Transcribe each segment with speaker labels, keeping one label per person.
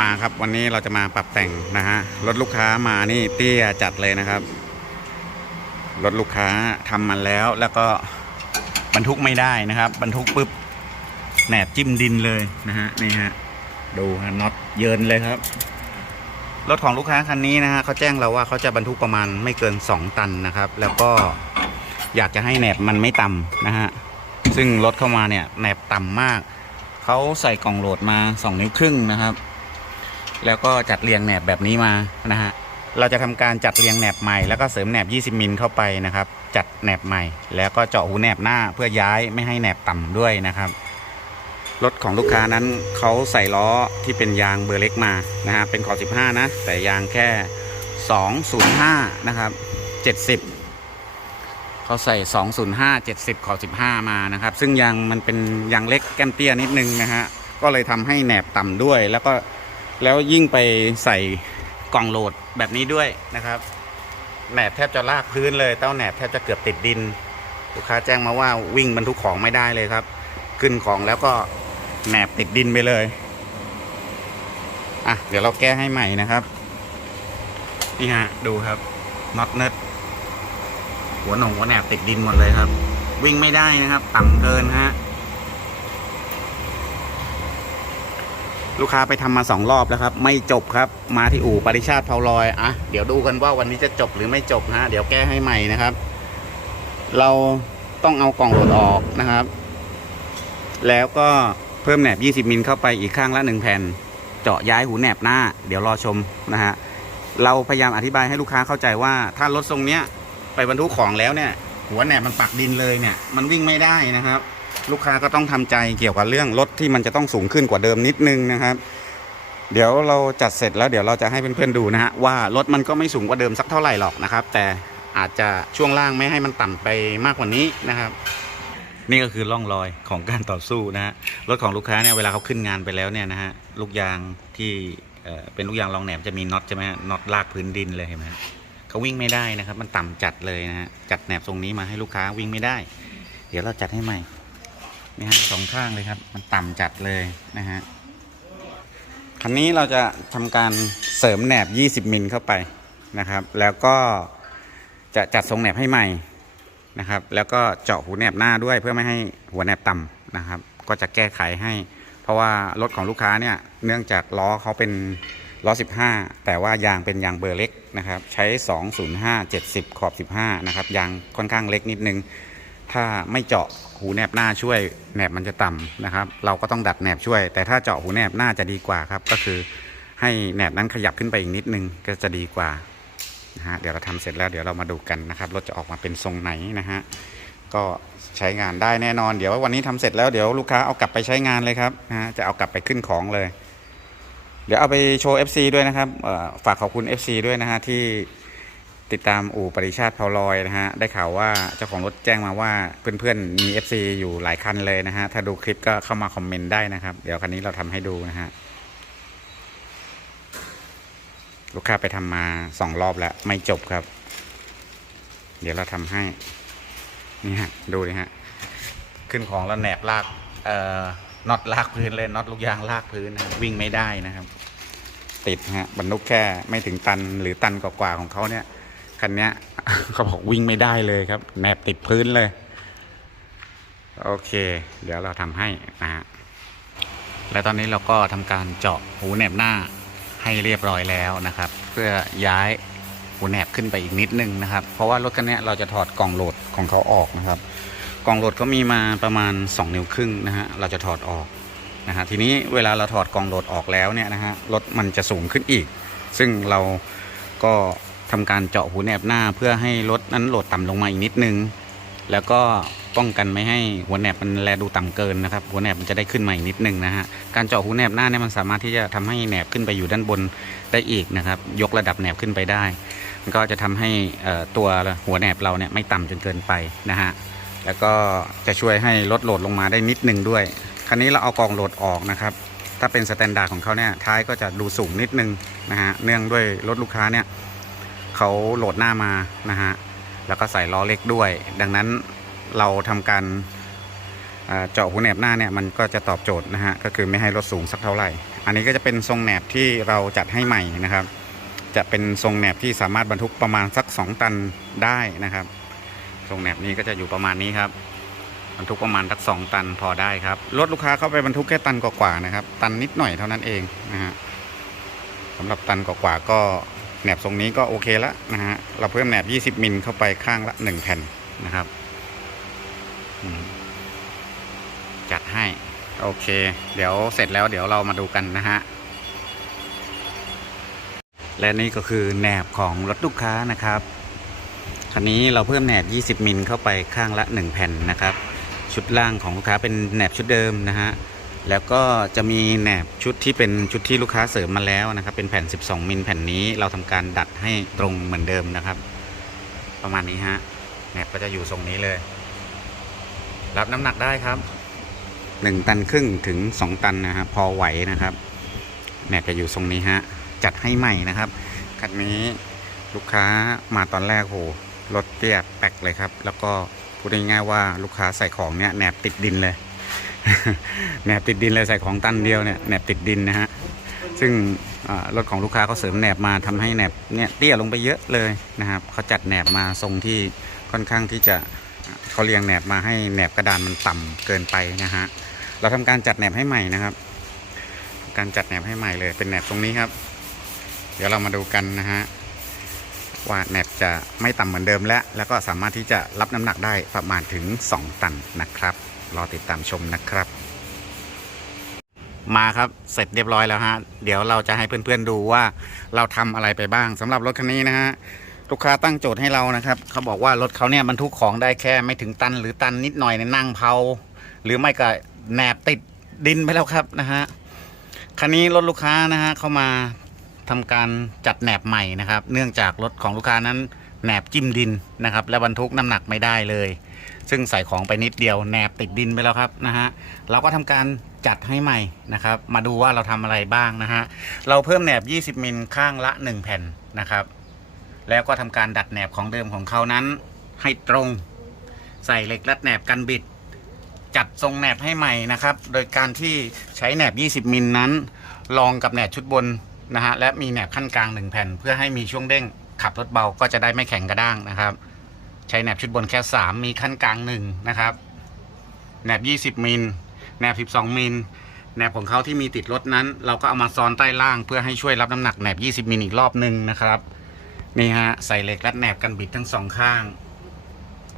Speaker 1: มาครับวันนี้เราจะมาปรับแต่งนะฮะรถลูกค้ามานี่เตี้ยจัดเลยนะครับ รถลูกค้าทำมาแล้วแล้วก็บรรทุกไม่ได้นะครับ บรรทุกปุ๊บแหนบจิ้มดินเลยนะฮะนี่ฮะดูฮะน็อตเยินเลยครับ รถของลูกค้าคันนี้นะฮะเขาแจ้งเราว่าเขาจะบรรทุกประมาณไม่เกิน 2 ตันนะครับ แล้วก็อยากจะให้แหนบมันไม่ต่ำนะฮะซึ่งรถเข้ามาเนี่ยแหนบต่ำมากเขาใส่กล่องโหลดมา 2 นิ้วครึ่งนะครับ แล้วก็จัดเรียงแหนบแบบนี้มานะฮะเราจะทำการจัดเรียงแหนบใหม่แล้วก็เสริมแหนบ 20 มิลเข้าไปนะครับ จัดแหนบใหม่ แล้วก็เจาะหูแหนบหน้าเพื่อย้ายไม่ให้แหนบต่ำด้วยนะครับรถของลูกค้านั้นเขาใส่ล้อที่เป็นยางเบอร์เล็กมานะฮะเป็นขอบ15 นะ แต่ยางแค่ 205 นะครับ 70 เขาใส่ 205 70 ขอบ15 มานะครับ ซึ่งยางมันเป็นยางเล็กแก้มเตี้ยนิดนึงนะฮะก็เลยทำให้แหนบต่ำด้วยแล้วก็ แล้วยิ่งไปใส่กล่องโหลดแบบนี้ด้วยนะครับแหนบแทบจะลากพื้นเลยเต้าแหนบแทบจะเกือบติดดิน ลูกค้าแจ้งมาว่าวิ่งบรรทุกของไม่ได้เลยครับ ขึ้นของแล้วก็แหนบติดดินไปเลยอะเดี๋ยวเราแก้ให้ใหม่นะครับนี่ฮะดูครับน็อตเนิร์ดหัวหนงหัวแหนบติดดินหมดเลยครับ วิ่งไม่ได้นะครับ ต่ำเกินฮะ ลูกค้าไปทำมาสองรอบแล้วครับ ไม่จบครับ มาที่อู่ปริชาติเผาลอยอะเดี๋ยวดูกันว่าวันนี้จะจบหรือไม่จบฮะเดี๋ยวแก้ให้ใหม่นะครับ เราต้องเอากล่องโหลดออกนะครับ แล้วก็เพิ่มแหนบ 20 มิลเข้าไปอีกข้างละ1แผ่น เจาะย้ายหูแหนบหน้า เดี๋ยวรอชมนะฮะเราพยายามอธิบายให้ลูกค้าเข้าใจว่า ถ้ารถทรงเนี้ยไปบรรทุกของแล้วเนี่ย หัวแหนบมันปักดินเลยเนี่ย มันวิ่งไม่ได้นะครับ ลูกค้าก็ต้องทำใจเกี่ยวกับเรื่องรถที่มันจะต้องสูงขึ้นกว่าเดิมนิดนึงนะครับ เดี๋ยวเราจัดเสร็จแล้วเดี๋ยวเราจะให้เพื่อนๆดูนะฮะว่ารถมันก็ไม่สูงกว่าเดิมสักเท่าไหร่หรอกนะครับ แต่อาจจะช่วงล่างไม่ให้มันต่ำไปมากกว่านี้นะครับ นี่ก็คือร่องรอยของการต่อสู้นะฮะรถของลูกค้าเนี่ยเวลาเขาขึ้นงานไปแล้วเนี่ยนะฮะลูกยางที่เป็นลูกยางรองแหนบจะมีน็อตใช่ไหมฮะน็อตลากพื้นดินเลยเห็นไหมฮะเขาวิ่งไม่ได้นะครับ มันต่ำจัดเลยนะฮะจัดแหนบทรงนี้มาให้ลูกค้าวิ่งไม่ได้ เดี๋ยวเราจัดให้ใหม่ นี่ฮะสองข้างเลยครับ มันต่ำจัดเลยนะฮะคันนี้เราจะทำการเสริมแหนบ 20 มิลเข้าไปนะครับ แล้วก็จะจัดทรงแหนบให้ใหม่นะครับ แล้วก็เจาะหูแหนบหน้าด้วยเพื่อไม่ให้หัวแหนบต่ำนะครับ ก็จะแก้ไขให้ เพราะว่ารถของลูกค้าเนี่ยเนื่องจากล้อเขาเป็นล้อ 15 แต่ว่ายางเป็นยางเบอร์เล็กนะครับ ใช้ 205 70 ขอบ 15 นะครับ ยางค่อนข้างเล็กนิดนึง ถ้าไม่เจาะหูแหนบหน้าช่วยแหนบมันจะต่ำนะครับ เราก็ต้องดัดแหนบช่วย แต่ถ้าเจาะหูแหนบหน้าจะดีกว่าครับ ก็คือให้แหนบนั้นขยับขึ้นไปอีกนิดนึงก็จะดีกว่านะฮะเดี๋ยวเราทำเสร็จแล้วเดี๋ยวเรามาดูกันนะครับรถจะออกมาเป็นทรงไหนนะฮะก็ใช้งานได้แน่นอน เดี๋ยววันนี้ทำเสร็จแล้วเดี๋ยวลูกค้าเอากลับไปใช้งานเลยครับนะฮะจะเอากลับไปขึ้นของเลย เดี๋ยวเอาไปโชว์ FC ด้วยนะครับฝากขอบคุณ FC ด้วยนะฮะที่ ติดตามอู่ปริชาติเผาลอยนะฮะ ได้ข่าวว่าเจ้าของรถแจ้งมาว่าเพื่อนๆมี FC อยู่หลายคันเลยนะฮะ ถ้าดูคลิปก็เข้ามาคอมเมนต์ได้นะครับ เดี๋ยวคันนี้เราทำให้ดูนะฮะ ลูกค้าไปทำมาสองรอบแล้วไม่จบครับ เดี๋ยวเราทำให้ นี่ฮะ ดูนี่ฮะ ขึ้นของแล้วแหนบลากเอ่อน็อตลากพื้นเลยน็อตลูกยางลากพื้นนะวิ่งไม่ได้นะครับ ติดฮะบรรทุกแค่ไม่ถึงตันหรือตันกว่าๆของเขาเนี่ย คันนี้เขาบอกวิ่งไม่ได้เลยครับแหนบติดพื้นเลย โอเค เดี๋ยวเราทำให้นะฮะและตอนนี้เราก็ทำการเจาะหูแหนบหน้าให้เรียบร้อยแล้วนะครับ เพื่อย้ายหูแหนบขึ้นไปอีกนิดนึงนะครับ เพราะว่ารถคันนี้เราจะถอดกล่องโหลดของเขาออกนะครับ กล่องโหลดก็มีมาประมาณ 2 นิ้วครึ่งนะฮะเราจะถอดออกนะฮะทีนี้เวลาเราถอดกล่องโหลดออกแล้วเนี่ยนะฮะรถมันจะสูงขึ้นอีก ซึ่งเราก็ ทำการเจาะหูแหนบหน้าเพื่อให้รถนั้นโหลดต่ำลงมาอีกนิดนึง แล้วก็ป้องกันไม่ให้หัวแหนบมันแลดูต่ำเกินนะครับหัวแหนบมันจะได้ขึ้นมาอีกนิดนึงนะฮะการเจาะหูแหนบหน้าเนี่ยมันสามารถที่จะทำให้แหนบขึ้นไปอยู่ด้านบนได้อีกนะครับ ยกระดับแหนบขึ้นไปได้ มันก็จะทำให้ตัวหัวแหนบเราเนี่ยไม่ต่ำจนเกินไปนะฮะแล้วก็จะช่วยให้ลดโหลดลงมาได้นิดนึงด้วย คราวนี้เราเอากองโหลดออกนะครับ ถ้าเป็นสแตนดาร์ดของเขาเนี่ยท้ายก็จะดูสูงนิดนึงนะฮะเนื่องด้วยรถลูกค้าเนี่ย เขาโหลดหน้ามานะฮะแล้วก็ใส่ล้อเล็กด้วย ดังนั้นเราทำการเจาะหูแหนบหน้าเนี่ยมันก็จะตอบโจทย์นะฮะก็คือไม่ให้รถสูงสักเท่าไหร่ อันนี้ก็จะเป็นทรงแหนบที่เราจัดให้ใหม่นะครับ จะเป็นทรงแหนบที่สามารถบรรทุกประมาณสัก 2 ตันได้นะครับ ทรงแหนบนี้ก็จะอยู่ประมาณนี้ครับบรรทุกประมาณสักสองตันพอได้ครับรถลูกค้าเข้าไปบรรทุกแค่ตันกว่าๆนะครับ ตันนิดหน่อยเท่านั้นเองนะฮะสำหรับตันกว่าๆก็ แหนบทรงนี้ก็โอเคแล้วนะฮะ เราเพิ่มแหนบ 20 มิลเข้าไปข้างละ 1 แผ่นนะครับ จัดให้ โอเค เดี๋ยวเสร็จแล้วเดี๋ยวเรามาดูกันนะฮะ และนี่ก็คือแหนบของรถลูกค้านะครับ คันนี้เราเพิ่มแหนบ 20 มิลเข้าไปข้างละ 1 แผ่นนะครับ ชุดล่างของลูกค้าเป็นแหนบชุดเดิมนะฮะ แล้วก็จะมีแหนบชุดที่เป็นชุดที่ลูกค้าเสริมมาแล้วนะครับ เป็นแผ่น 12 มิลแผ่นนี้เราทำการดัดให้ตรงเหมือนเดิมนะครับ ประมาณนี้ฮะแหนบก็จะอยู่ทรงนี้เลย รับน้ำหนักได้ครับ 1 ตันครึ่งถึง 2 ตันนะครับพอไหวนะครับแหนบจะอยู่ทรงนี้ฮะจัดให้ใหม่นะครับคันนี้ลูกค้ามาตอนแรกโหรถเตี้ยแปกเลยครับ แล้วก็พูดง่ายๆว่าลูกค้าใส่ของเนี่ยแหนบติดดินเลย แหนบติดดินเลยใส่ของตันเดียวเนี่ยแหนบติดดินนะฮะซึ่งรถของลูกค้าเขาเสริมแหนบมาทำให้แหนบเนี่ยเตี้ยลงไปเยอะเลยนะครับเขาจัดแหนบมาทรงที่ค่อนข้างที่จะเขาเรียงแหนบมาให้แหนบกระดานมันต่ำเกินไปนะฮะเราทำการจัดแหนบให้ใหม่นะครับ การจัดแหนบให้ใหม่เลยเป็นแหนบตรงนี้ครับ เดี๋ยวเรามาดูกันนะฮะว่าแหนบจะไม่ต่ำเหมือนเดิมแล้ว แล้วก็สามารถที่จะรับน้ำหนักได้ประมาณถึง 2 ตันนะครับ รอติดตามชมนะครับ มาครับเสร็จเรียบร้อยแล้วฮะ เดี๋ยวเราจะให้เพื่อนๆดูว่าเราทำอะไรไปบ้างสำหรับรถคันนี้นะฮะลูกค้าตั้งโจทย์ให้เรานะครับ เขาบอกว่ารถเขาเนี่ยบรรทุกของได้แค่ไม่ถึงตัน หรือตันนิดหน่อยในนั่งเผาหรือไม่ก็แหนบติดดินไปแล้วครับนะฮะคันนี้รถลูกค้านะฮะเข้ามาทำการจัดแหนบใหม่นะครับ เนื่องจากรถของลูกค้านั้นแหนบจิ้มดินนะครับ และบรรทุกน้ำหนักไม่ได้เลย ซึ่งใส่ของไปนิดเดียวแหนบติดดินไปแล้วครับนะฮะเราก็ทำการจัดให้ใหม่นะครับ มาดูว่าเราทำอะไรบ้างนะฮะเราเพิ่มแหนบ 20มิลข้างละ 1 แผ่นนะครับ แล้วก็ทำการดัดแหนบของเดิมของเขานั้น ให้ตรง ใส่เหล็กรัดแหนบกันบิด จัดทรงแหนบให้ใหม่นะครับ โดยการที่ใช้แหนบ 20มิลนั้นลองกับแหนบชุดบนนะฮะและมีแหนบขั้นกลาง 1 แผ่น เพื่อให้มีช่วงเด้งขับรถเบาก็จะได้ไม่แข็งกระด้างนะครับ ช้แหนบชุดบนแค่ 3 มีขั้นกลาง1นะครับแหนบ 20มิลแหนบ 12มิลแหนบของเขาที่มีติดรถนั้น เราก็เอามาซ้อนใต้ล่างเพื่อให้ช่วยรับน้ำหนักแหนบ 20มิลอีกรอบหนึ่งนะครับนี่ฮะใส่เหล็กรัดแหนบกันบิดทั้งสองข้าง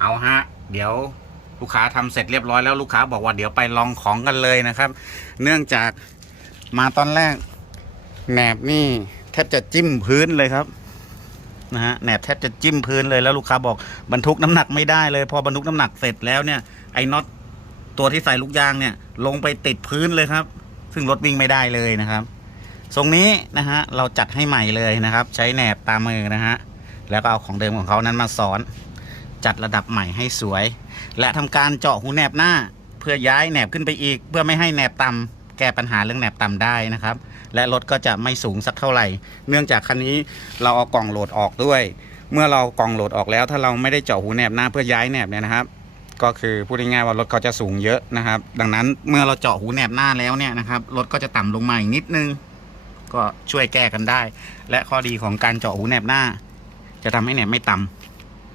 Speaker 1: เอาฮะ เดี๋ยวลูกค้าทำเสร็จเรียบร้อยแล้วลูกค้าบอกว่าเดี๋ยวไปลองของกันเลยนะครับ เนื่องจากมาตอนแรกแหนบนี่แทบจะจิ้มพื้นเลยครับ นะฮะแหนบแทบจะจิ้มพื้นเลยแล้วลูกค้าบอกบรรทุกน้ำหนักไม่ได้เลย พอบรรทุกน้ำหนักเสร็จแล้วเนี่ยไอ้น็อตตัวที่ใส่ลูกยางเนี่ย ลงไปติดพื้นเลยครับ ซึ่งรถวิ่งไม่ได้เลยนะครับทรงนี้นะฮะเราจัดให้ใหม่เลยนะครับ ใช้แหนบตามมือนะฮะแล้วก็เอาของเดิมของเขานั้นมาสอน จัดระดับใหม่ให้สวย และทำการเจาะหูแหนบหน้า เพื่อย้ายแหนบขึ้นไปอีก เพื่อไม่ให้แหนบต่ำแก้ปัญหาเรื่องแหนบต่ำได้นะครับ และรถก็จะไม่สูงสักเท่าไหร่ เนื่องจากคันนี้เราเอากล่องโหลดออกด้วย เมื่อเรากล่องโหลดออกแล้ว ถ้าเราไม่ได้เจาะหูแหนบหน้าเพื่อย้ายแหนบเนี่ยนะครับ ก็คือพูดง่ายๆว่ารถเขาจะสูงเยอะนะครับ ดังนั้นเมื่อเราเจาะหูแหนบหน้าแล้วเนี่ยนะครับรถก็จะต่ำลงมาอีกนิดนึง ก็ช่วยแก้กันได้ และข้อดีของการเจาะหูแหนบหน้า จะทำให้แหนบไม่ต่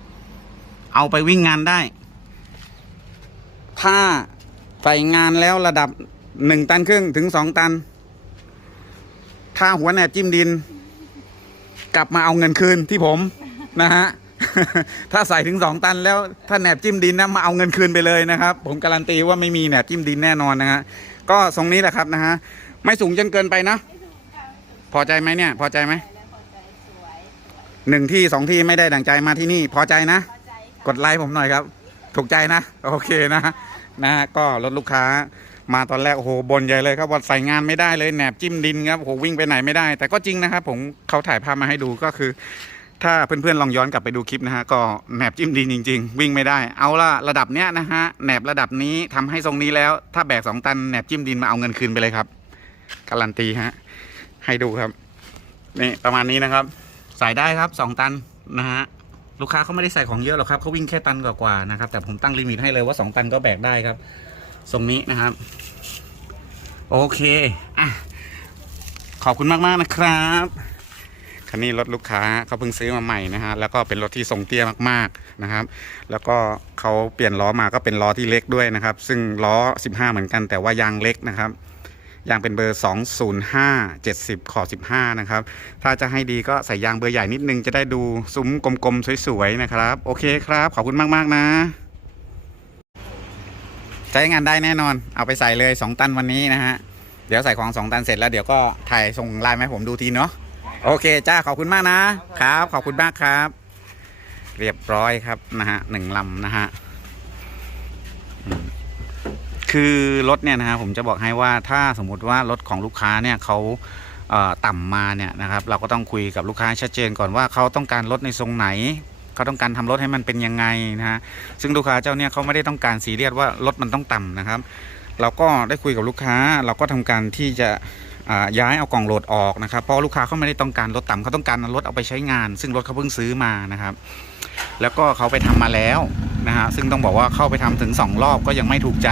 Speaker 1: ำเอาไปวิ่งงานได้ ถ้าใส่งานแล้วระดับหนึ่งตันครึ่งถึงสองตันาหัวแหนบจิ้มดิน กลับมาเอาเงินคืนที่ผมนะฮะ ถ้าใส่ถึงสองตันแล้วถ้าแหนบจิ้มดินนะมาเอาเงินคืนไปเลยนะครับ ผมการันตีว่าไม่มีแหนบจิ้มดินแน่นอนนะฮะก็ทรงนี้แหละครับนะฮะไม่สูงจนเกินไปนะ พอใจไหมเนี่ย พอใจไหมหนึ่งที่สองที่ไม่ได้ดั่งใจมาที่นี่ พอใจนะ กดไลค์ผมหน่อยครับ ถูกใจนะ โอเคนะ นะฮะก็รถลูกค้า มาตอนแรกโอ้โหบนใหญ่เลยครับว่าใส่งานไม่ได้เลยแหนบจิ้มดินครับโอ้โหวิ่งไปไหนไม่ได้ แต่ก็จริงนะครับผมเขาถ่ายภาพมาให้ดูก็คือ ถ้าเพื่อนๆลองย้อนกลับไปดูคลิปนะฮะก็แหนบจิ้มดินจริง ๆ วิ่งไม่ได้ เอาละระดับเนี้ยนะฮะแหนบระดับนี้ทำให้ทรงนี้แล้ว ถ้าแบกสองตันแหนบจิ้มดินมาเอาเงินคืนไปเลยครับการันตีฮะให้ดูครับนี่ประมาณนี้นะครับ ใส่ได้ครับสองตันนะฮะลูกค้าเขาไม่ได้ใส่ของเยอะหรอกครับเขาวิ่งแค่ตันกว่าๆนะครับแต่ผมตั้งลิมิตให้เลยว่าสองตันก็แบกได้ครับ ทรงนี้นะครับ โอเคอะขอบคุณมากๆนะครับคันนี้รถลูกค้าเขาเพิ่งซื้อมาใหม่นะฮะแล้วก็เป็นรถที่ทรงเตี้ยมากๆนะครับ แล้วก็เขาเปลี่ยนล้อมาก็เป็นล้อที่เล็กด้วยนะครับ ซึ่งล้อ 15 เหมือนกันแต่ว่ายางเล็กนะครับยางเป็นเบอร์ 205 70 ขอ 15 นะครับ ถ้าจะให้ดีก็ใส่ยางเบอร์ใหญ่นิดนึงจะได้ดูซุ้มกลมๆ สวยๆ นะครับ โอเคครับ ขอบคุณมาก ๆ นะ ใช้งานได้แน่นอน เอาไปใส่เลย 2 ตันวันนี้นะฮะ เดี๋ยวใส่ของ 2 ตันเสร็จแล้วเดี๋ยวก็ถ่ายส่งไลน์มาให้ผมดูทีเนาะ โอเคจ้า ขอบคุณมากนะ ครับ ขอบคุณมากครับ เรียบร้อยครับนะฮะหนึ่งลำนะฮะ คือรถเนี่ยนะฮะผมจะบอกให้ว่าถ้าสมมุติว่ารถของลูกค้าเนี่ยเขาเอ่อต่ำมาเนี่ยนะครับเราก็ต้องคุยกับลูกค้าชัดเจนก่อนว่าเขาต้องการรถในทรงไหน เขาต้องการทำรถให้มันเป็นยังไงนะฮะซึ่งลูกค้าเจ้าเนี่ยเขาไม่ได้ต้องการซีเรียสว่ารถมันต้องต่ำนะครับ เราก็ได้คุยกับลูกค้าเราก็ทำการที่จะย้ายเอากล่องโหลดออกนะครับเพราะลูกค้าเขาไม่ได้ต้องการรถต่ำเขาต้องการรถเอาไปใช้งาน ซึ่งรถเขาเพิ่งซื้อมานะครับ แล้วก็เขาไปทำมาแล้วนะฮะซึ่งต้องบอกว่าเข้าไปทำถึงสองรอบก็ยังไม่ถูกใจ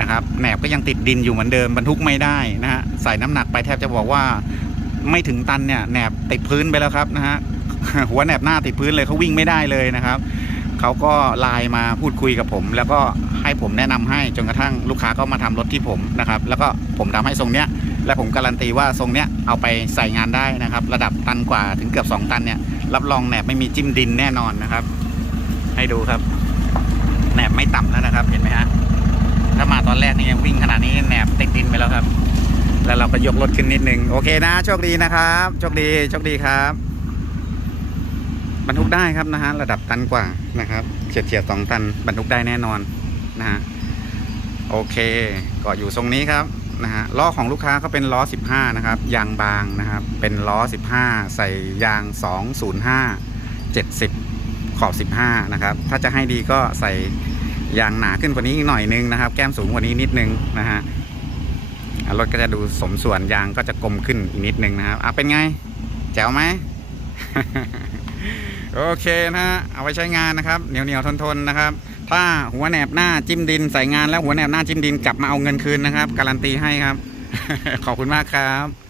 Speaker 1: นะครับแหนบก็ยังติดดินอยู่เหมือนเดิมบรรทุกไม่ได้นะฮะใส่น้ำหนักไปแทบจะบอกว่าไม่ถึงตันเนี่ยแหนบติดพื้นไปแล้วครับนะฮะ หัวแหนบหน้าติดพื้นเลยเขาวิ่งไม่ได้เลยนะครับเขาก็ไลน์มาพูดคุยกับผม แล้วก็ให้ผมแนะนำให้จนกระทั่งลูกค้าก็มาทำรถที่ผมนะครับ แล้วก็ผมทำให้ทรงเนี้ยและผมการันตีว่าทรงเนี้ยเอาไปใส่งานได้นะครับ ระดับตันกว่าถึงเกือบ 2 ตันเนี่ยรับรองแหนบไม่มีจิ้มดินแน่นอนนะครับ ให้ดูครับแหนบไม่ต่ำแล้วนะครับ เห็นไหมฮะถ้ามาตอนแรกนี่ยังวิ่งขนาดนี้แหนบติดดินไปแล้วครับ แล้วเราก็ยกรถขึ้นนิดนึงโอเคนะโชคดีนะครับโชคดีโชคดีครับ บรรทุกได้ครับนะฮะระดับตันกว่านะครับเฉียดเฉียดสองตันบรรทุกได้แน่นอนนะฮะโอเคก็อยู่ทรงนี้ครับนะฮะล้อของลูกค้าก็เป็นล้อ 15 นะครับ ยางบางนะครับ เป็นล้อ 15 ใส่ยาง 205 70 ขอบ 15 นะครับ ถ้าจะให้ดีก็ใส่ยางหนาขึ้นกว่านี้หน่อยนึงนะครับ แก้มสูงกว่านี้นิดนึงนะฮะอะรถก็จะดูสมส่วนยางก็จะกลมขึ้นอีกนิดนึงนะครับอะเป็นไง แจ๋วไหม โอเคนะฮะเอาไว้ใช้งานนะครับเหนียวเหนียวทนทนนะครับ ถ้าหัวแหนบหน้าจิ้มดินใส่งานแล้วหัวแหนบหน้าจิ้มดินกลับมาเอาเงินคืนนะครับ การันตีให้ครับ ขอบคุณมากครับ